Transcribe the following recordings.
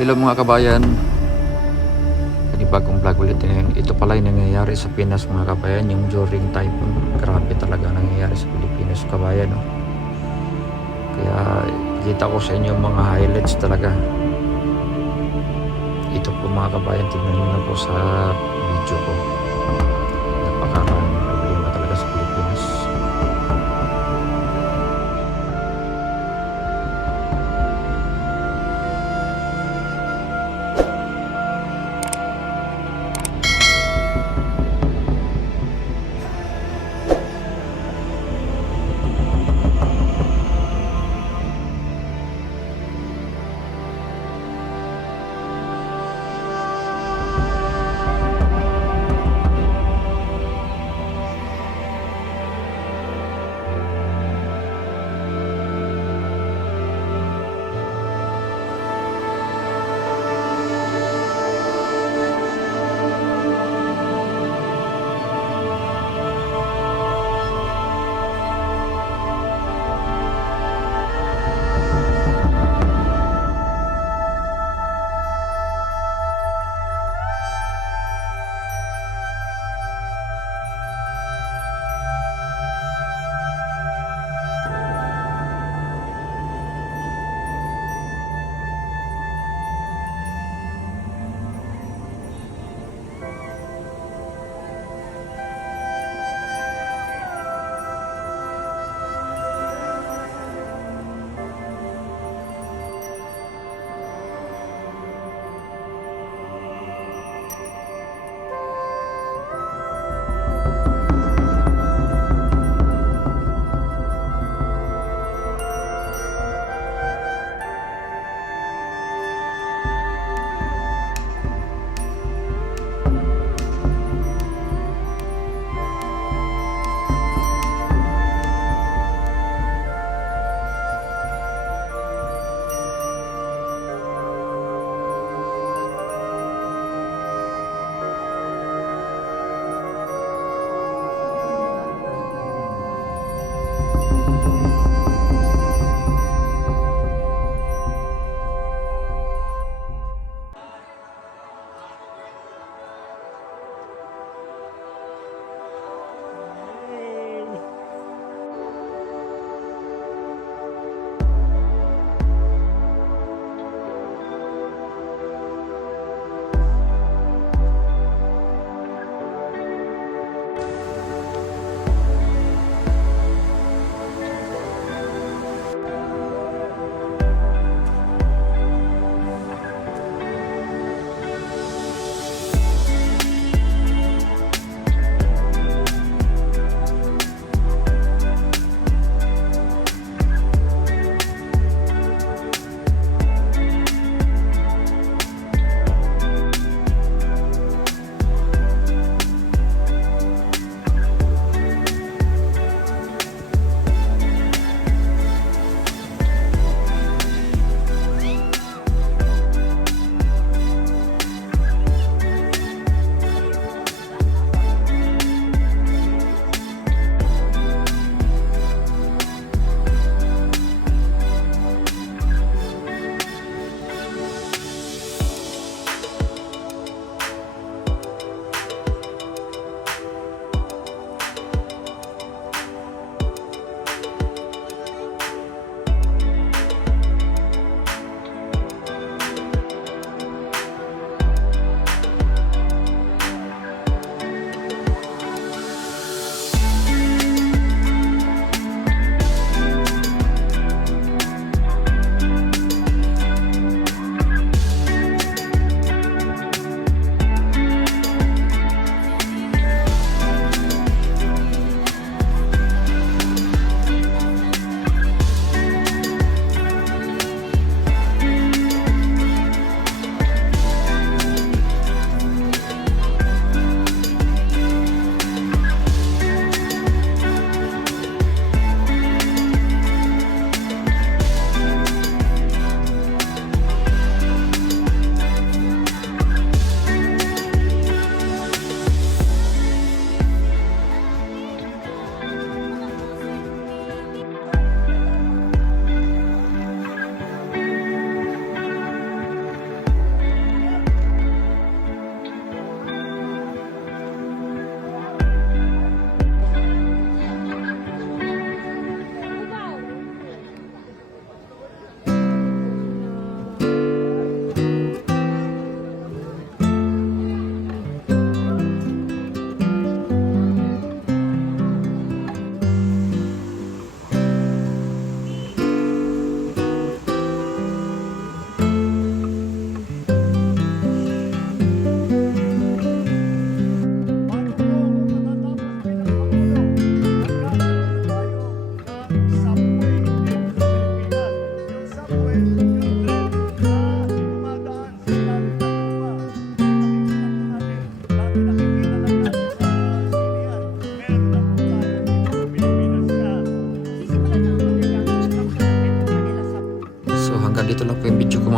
Hello mga kabayan, panibagong vlog ulit ngayon. Ito pala yung nangyayari sa Pinas mga kabayan, yung during typhoon. Grabe talaga nangyayari sa Pilipinas kabayan, no? Kaya kita ko sa inyo mga highlights talaga. Ito po mga kabayan, tingnan nyo na po sa video ko. Napakaraming problema talaga sa Pilipinas.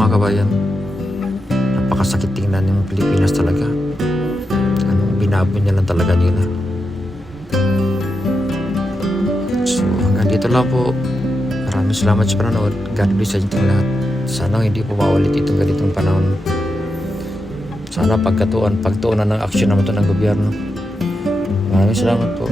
mga kabayan. Napakasakit tingnan ng Pilipinas talaga. Binabo niya lang talaga nila. So hanggang dito lang po. Maraming salamat sa panonood. God bless sa inyong lahat. Sana hindi po maulit itong ganitong panahon. Sana pagtuunan ng aksyon naman ito ng gobyerno. Maraming salamat po.